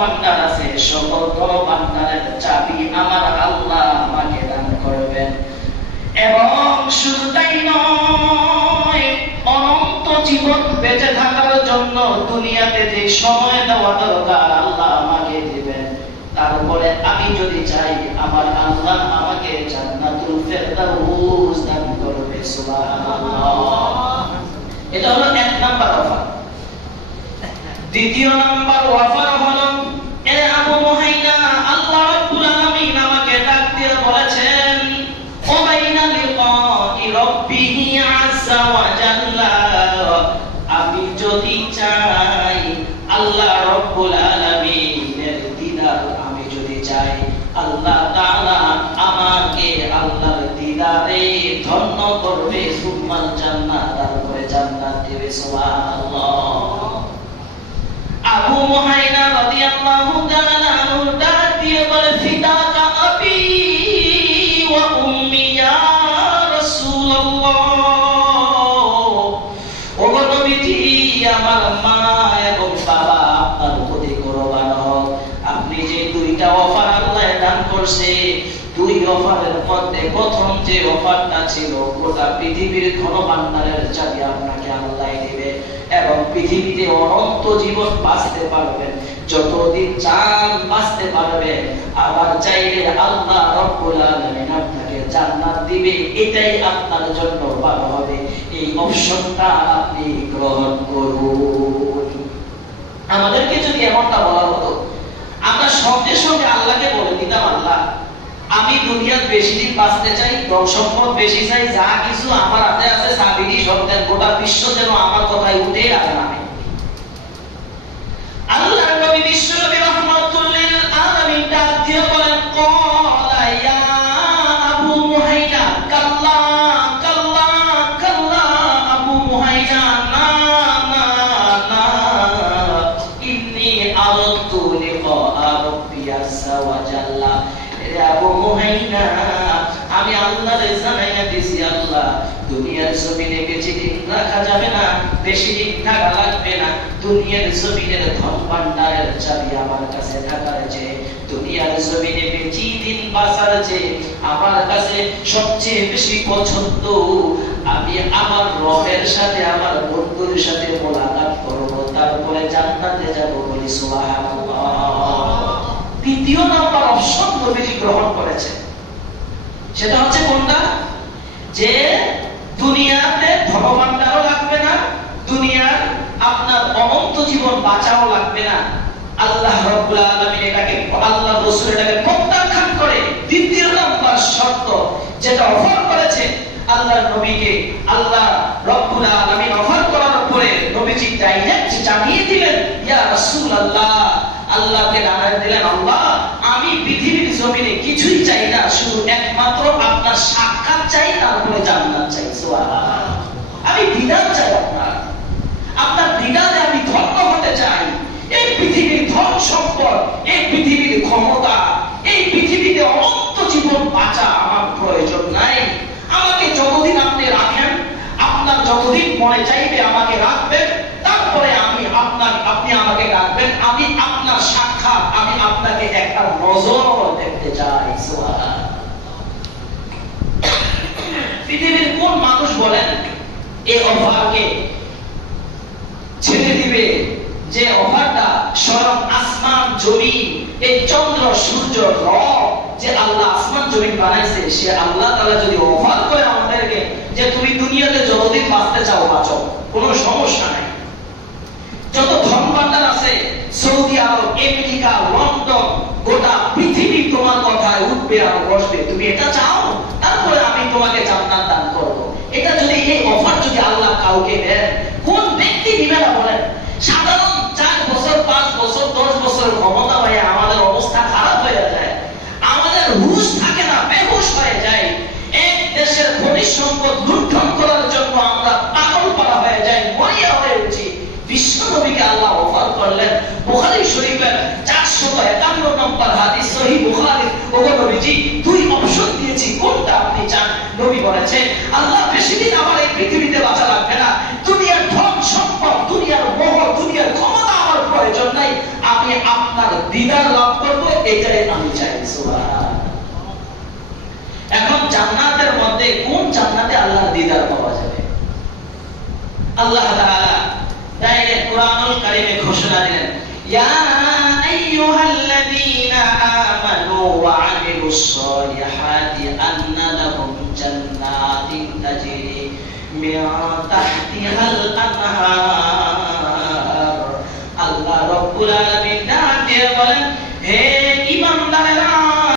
ধনভাণ্ডার আছে, সকল ধনভাণ্ডারের চাবি আমার আল্লাহ আমাকে দান করবেন। এবং শুধু তাই নয়, অনন্ত জীবন বেঁচে থাকার জন্য দুনিয়াতে যে সময় দেওয়া দরকার আল্লাহ আমাকে দিবেন। তারপরে আমি যদি চাই আমার আল্লাহ আমাকে জান্নাতুল ফেরদাউস দান করবে। সুবহানাল্লাহ। এটা হলো এক নাম্বার অফার। দ্বিতীয় নাম্বার অফার হলো, এ আবু মুহাইনা, আল্লাহ রাব্বুল আলামিন আমাকে ডাক দিয়ে বলেছেন, ও বাইনা লিকাই রাব্বিহি আযজা ওয়া জাল্লা, আমি যদি চাই আল্লাহ রাব্বুল আলামিনের দিদার, আমি যদি চাই আল্লাহ তাআলা আমাকে আল্লাহর দিদারে ধন্য করবে, সুম্মাল জান্নাত, তারপরে জান্নাত দেবে। সুবহানাল্লাহ। আবু মুহাইনা রাদিয়াল্লাহু তাআলা আনহু ডাক দিয়ে বলে, ফিদাকা আবি ওয়া উম্মি ইয়া রাসূলুল্লাহ, ও নবীজি, আমার মা এবং বাবা আপনার প্রতি কুরবান হোক। আপনি যে দুইটা অফার আল্লাহ দান করছে, দুই অফারের মধ্যে প্রথম যে অফারটা ছিল, গোটা পৃথিবীর ধনভাণ্ডারের চাবি আপনাকে আল্লাহ দিবে এবং পৃথিবীতে অনন্ত জীবন বাঁচতে পারবেন, যতদিন চান বাঁচতে পারবেন। আবার চাইলে আল্লাহ রাব্বুল আলামিন আপনাকে জান্নাত দিবে, এটাই আপনার জন্য ভালো হবে। এই অপশনটা আপনি গ্রহণ করুন। আমাদেরকে যদি এমনটা বলা হতো, আমরা সঙ্গে সঙ্গে আল্লাহকে বলে দিতাম, আল্লাহ আমি দুনিয়ার বেশি দিন বাঁচতে চাই, ধন সম্পদ বেশি চাই, যা কিছু আমার হাতে আছে সাবিরি সন্তান, গোটা বিশ্ব যেন আমার কথায় উঠে আর নামে। আল্লাহর নবী বিশ্বনবী রাহমাতুল লিল আলামিন ডাক দিয়ে বলেন, ক্বালা ইয়া আবু মুহাইনা, কাল্লা কাল্লা কাল্লা, আবু মুহাইনা, না না না, ইন্নী আরাদতু লিকা রাব্বি আযজা ওয়া জাল্লা। আবু মুহাইনা, আমি আল্লাহর জানাইয়া দিছি, আল্লাহ দুনিয়ার জমিনে বেশি দিন রাখা যাবে না, বেশি দিন থাকা লাগবে না। দুনিয়ার জমিনের ধন ভাণ্ডারের চাবি আমার কাছে থাকার চেয়ে দুনিয়ার জমিনে বেশি দিন বাঁচার চেয়ে আমার কাছে সবচেয়ে বেশি পছন্দ আমি আমার রবের সাথে, আমার বন্ধুর সাথে মোলাকাত করব, তারপরে জান্নাতে যাব। বলি সুবহানাল্লাহ। দ্বিতীয় নাম্বার অপশন নবীজি গ্রহণ করেছে, সেটা হচ্ছে কোনটা? যে দুনিয়াতে ধনভাণ্ডারও লাগবে না, দুনিয়ার আপনার অনন্ত জীবন বাঁচাও লাগবে না। আল্লাহ রাব্বুল আলামিন এটাকে, আল্লাহ রাসূল এটাকে প্রত্যাখ্যান করে দ্বিতীয় নাম্বার শর্ত যেটা অফার করেছে আল্লাহর নবীকে, আল্লাহ রাব্বুল আলামিন অফার করার পরে নবীজি ডাইরেক্ট জানিয়ে দিলেন, ইয়া রাসূলুল্লাহ, আল্লাহকে জানাই দিলেন, আল্লাহ আমি পৃথিবীর জমিনে কিছুই চাই না, শুধু একমাত্র আপনার সাক্ষাৎ চাই, তারপরে জান্নাত চাই। সুবহানাল্লাহ। আমি দিদার চাই, আপনার দিদারে আমি ধন্য হতে চাই। এই পৃথিবীর ধন সম্পদ, এই পৃথিবীর ক্ষমতা, এই পৃথিবীতে অনন্ত জীবন বাঁচা আমার প্রয়োজন নাই। আমাকে যতদিন আপনি রাখেন, আপনার যতদিন মনে চাইবে আমাকে রাখবেন, তারপরে আমি আপনার, আপনি আমাকে রাখবেন, আমি আপনার সাক্ষাৎ, আমি আপনাকে একটা নজর দেখতে চাই। সুবহানাল্লাহ। পৃথিবীর কোন মানুষ বলেন এই অফারকে ছেড়ে দিবে, যে অফারটা স্বয়ং আসমান জমিন, এই চন্দ্র সূর্য রব যে আল্লাহ আসমান জমিন বানাইছে, সে আল্লাহ তাআলা যদি অফার করে আমাদেরকে যে তুমি দুনিয়াতে যতদিন বাঁচতে চাও বাঁচো, কোনো সমস্যা নাই, যত ধন ভাণ্ডার আছে সৌদি আরব, আমেরিকা, লন্ডন, গোটা পৃথিবী তোমার কথায় উঠবে আর বসবে, তুমি এটা চাও, তারপরে আমি তোমাকে জান্নাত দান করব। এটা যদি, এই অফার যদি আল্লাহ কাউকে দেন, কোন ব্যক্তি দিবে না বলেন? সাধারণ 4 বছর 5 বছর 10 বছরের ক্ষমতা হয়ে আমাদের অবস্থা খারাপ হয়ে যায়, আমাদের হুঁশ থাকে না, বেহুশ হয়ে যায়। এক দেশের খনিজ সম্পদ লুণ্ঠন করার জন্য আমরা পাগল পারা হয়ে যাই, মরিয়া হয়ে উঠি। বিশ্ব নবীকে আল্লাহ অফার করলেন, বুখারী শরীফের 451 নম্বর হাদিস, সহিহ বুখারী, ওগো নবীজি দুই অপশন দিয়েছি, কোনটা আপনি চান? নবী বলেছেন, আল্লাহ বেশি দিন আমার এই পৃথিবীতে বাঁচা লাগবে না, দুনিয়ার ধন সম্পদ, দুনিয়ার মোহ, দুনিয়ার ক্ষমতা আমার প্রয়োজন নাই, আমি আপনার দিদার লাভ করব, এটাই আমি চাই। সুবহান। এখন জান্নাতের মধ্যে কোন জান্নাতে আল্লাহর দিদার পাওয়া যাবে? আল্লাহ তাআলা ডাইরেক্ট কুরআনুল কারীমে ঘোষণা দিলেন, ইয়া আইয়ুহাল্লাযীনা আমানু ওয়া আমিলুস সলিহাতি আন্না লাহুম জান্নাতিন তাজরি মিন তাহতিহাল আনহার। আল্লাহ রাব্বুল আলামিন